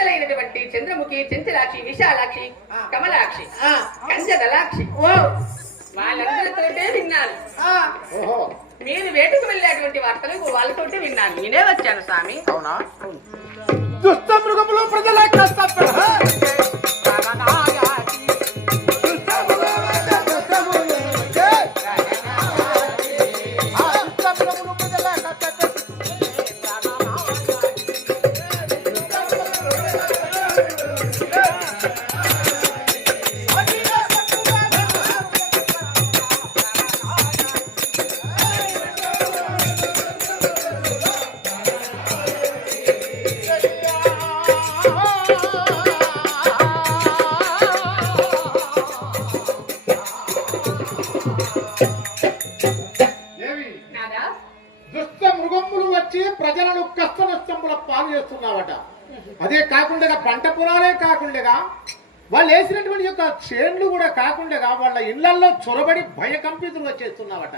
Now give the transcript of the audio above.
దేవతలైనటువంటి చంద్రముఖి, చెంచలాక్షి, విశాలాక్షి, కమలాక్షి, కంజదలాక్షి వాళ్ళందరితోటే విన్నాను. మీరు వేటకు వెళ్ళేటువంటి వార్తలు వాళ్ళతోటే విన్నాను. నేనే వచ్చాను స్వామి. అవునా? దుష్ట మృగములు ప్రజల ప్రజలను కష్ట నష్టముల పాలు చేస్తున్నావట. అదే కాకుండా పంట పొలాలే కాకుండా వాళ్ళు వేసినటువంటి యొక్క చేన్లు కూడా కాకుండా వాళ్ళ ఇళ్లలో చొరబడి భయకంపితులుగా చేస్తున్నావట.